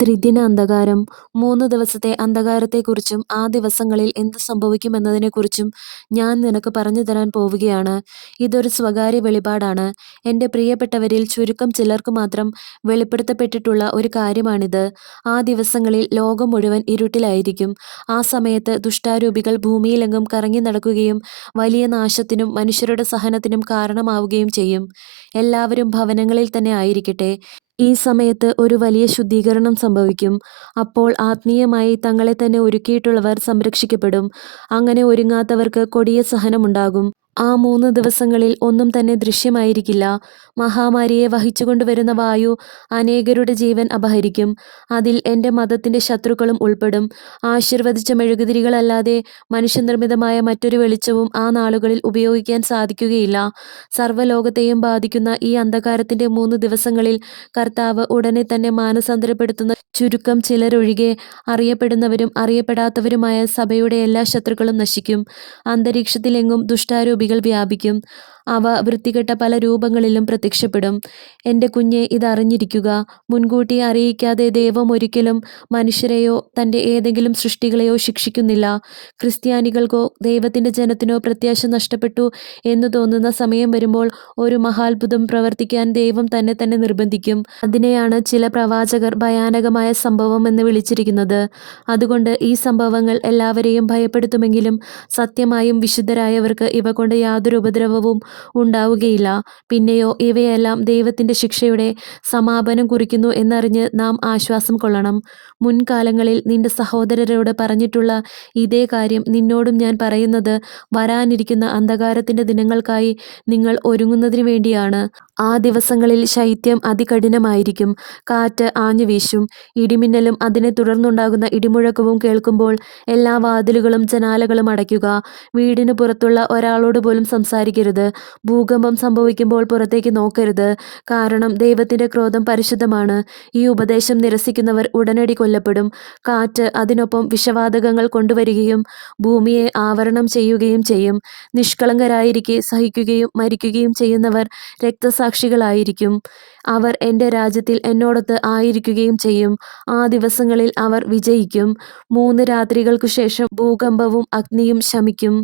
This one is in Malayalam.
ത്രിദിന അന്ധകാരം. 3 ദിവസത്തെ അന്ധകാരത്തെക്കുറിച്ചും ആ ദിവസങ്ങളിൽ എന്ത് സംഭവിക്കുമെന്നതിനെക്കുറിച്ചും ഞാൻ നിനക്ക് പറഞ്ഞുതരാൻ പോവുകയാണ്. ഇതൊരു സ്വകാര്യ വെളിപാടാണ്. എൻ്റെ പ്രിയപ്പെട്ടവരിൽ ചുരുക്കം ചിലർക്ക് മാത്രം വെളിപ്പെടുത്തപ്പെട്ടിട്ടുള്ള ഒരു കാര്യമാണിത്. ആ ദിവസങ്ങളിൽ ലോകം മുഴുവൻ ഇരുട്ടിലായിരിക്കും. ആ സമയത്ത് ദുഷ്ടാരൂപികൾ ഭൂമിയിലെങ്ങും കറങ്ങിനടക്കുകയും വലിയ നാശത്തിനും മനുഷ്യരുടെ സഹനത്തിനും കാരണമാവുകയും ചെയ്യും. എല്ലാവരും ഭവനങ്ങളിൽ തന്നെ ആയിരിക്കട്ടെ. ഈ സമയത്ത് ഒരു വലിയ ശുദ്ധീകരണം സംഭവിക്കും. അപ്പോൾ ആത്മീയമായി തങ്ങളെ തന്നെ ഒരുക്കിയിട്ടുള്ളവർ സംരക്ഷിക്കപ്പെടും. അങ്ങനെ ഒരുങ്ങാത്തവർക്ക് കൊടിയ സഹനമുണ്ടാകും. ആ 3 ദിവസങ്ങളിൽ ഒന്നും തന്നെ ദൃശ്യമായിരിക്കില്ല. മഹാമാരിയെ വഹിച്ചുകൊണ്ടുവരുന്ന വായു അനേകരുടെ ജീവൻ അപഹരിക്കും. അതിൽ എൻ്റെ മതത്തിൻ്റെ ശത്രുക്കളും ഉൾപ്പെടും. ആശീർവദിച്ച മെഴുകുതിരികളല്ലാതെ മനുഷ്യനിർമ്മിതമായ മറ്റൊരു വെളിച്ചവും ആ നാളുകളിൽ ഉപയോഗിക്കാൻ സാധിക്കുകയില്ല. സർവ്വലോകത്തെയും ബാധിക്കുന്ന ഈ അന്ധകാരത്തിൻ്റെ 3 ദിവസങ്ങളിൽ കർത്താവ് ഉടനെ തന്നെ മാനസാന്തരപ്പെടുത്തുന്ന ചുരുക്കം ചിലരൊഴികെ അറിയപ്പെടുന്നവരും അറിയപ്പെടാത്തവരുമായ സഭയുടെ എല്ലാ ശത്രുക്കളും നശിക്കും. അന്തരീക്ഷത്തിലെങ്ങും ദുഷ്ടാരൂപികൾ വ്യാപിക്കും. അവ വൃത്തികെട്ട പല രൂപങ്ങളിലും പ്രത്യക്ഷപ്പെടും. എൻ്റെ കുഞ്ഞെ, ഇതറിഞ്ഞിരിക്കുക. മുൻകൂട്ടി അറിയിക്കാതെ ദൈവം ഒരിക്കലും മനുഷ്യരെയോ തൻ്റെ ഏതെങ്കിലും സൃഷ്ടികളെയോ ശിക്ഷിക്കുന്നില്ല. ക്രിസ്ത്യാനികൾക്കോ ദൈവത്തിൻ്റെ ജനത്തിനോ പ്രത്യാശ നഷ്ടപ്പെട്ടു എന്ന് തോന്നുന്ന സമയം വരുമ്പോൾ ഒരു മഹാത്ഭുതം പ്രവർത്തിക്കാൻ ദൈവം തന്നെ തന്നെ നിർബന്ധിക്കും. അതിനെയാണ് ചില പ്രവാചകർ ഭയാനകമായ സംഭവം എന്ന് വിളിച്ചിരിക്കുന്നത്. അതുകൊണ്ട് ഈ സംഭവങ്ങൾ എല്ലാവരെയും ഭയപ്പെടുത്തുമെങ്കിലും സത്യമായും വിശുദ്ധരായവർക്ക് ഇവ കൊണ്ട് യാതൊരു ഉപദ്രവവും ഉണ്ടാവുകയില്ല. പിന്നെയോ ഇവയെല്ലാം ദൈവത്തിൻ്റെ ശിക്ഷയുടെ സമാപനം കുറിക്കുന്നു എന്നറിഞ്ഞ് നാം ആശ്വാസം കൊള്ളണം. മുൻകാലങ്ങളിൽ നിന്റെ സഹോദരരോട് പറഞ്ഞിട്ടുള്ള ഇതേ കാര്യം നിന്നോടും ഞാൻ പറയുന്നത് വരാനിരിക്കുന്ന അന്ധകാരത്തിൻ്റെ ദിനങ്ങൾക്കായി നിങ്ങൾ ഒരുങ്ങുന്നതിനു വേണ്ടിയാണ്. ആ ദിവസങ്ങളിൽ ശൈത്യം അതികഠിനമായിരിക്കും. കാറ്റ് ആഞ്ഞു വീശും. ഇടിമിന്നലും അതിനെ തുടർന്നുണ്ടാകുന്ന ഇടിമുഴക്കവും കേൾക്കുമ്പോൾ എല്ലാ വാതിലുകളും ജനാലകളും അടയ്ക്കുക. വീടിന് പുറത്തുള്ള ഒരാളോട് പോലും സംസാരിക്കരുത്. ഭൂകമ്പം സംഭവിക്കുമ്പോൾ പുറത്തേക്ക് നോക്കരുത്. കാരണം ദൈവത്തിൻ്റെ ക്രോധം പരിശുദ്ധമാണ്. ഈ ഉപദേശം നിരസിക്കുന്നവർ ഉടനടി കൊല്ലപ്പെടും. കാറ്റ് അതിനൊപ്പം വിഷവാതകങ്ങൾ കൊണ്ടുവരികയും ഭൂമിയെ ആവരണം ചെയ്യുകയും ചെയ്യും. നിഷ്കളങ്കരായിരിക്കെ സഹിക്കുകയും മരിക്കുകയും ചെയ്യുന്നവർ രക്തസാക്ഷികളായിരിക്കും. അവർ എൻ്റെ രാജ്യത്തിൽ എന്നോടൊത്ത് ആയിരിക്കുകയും ചെയ്യും. ആ ദിവസങ്ങളിൽ അവർ വിജയിക്കും. 3 രാത്രികൾക്കു ശേഷം ഭൂകമ്പവും അഗ്നിയും ശമിക്കും.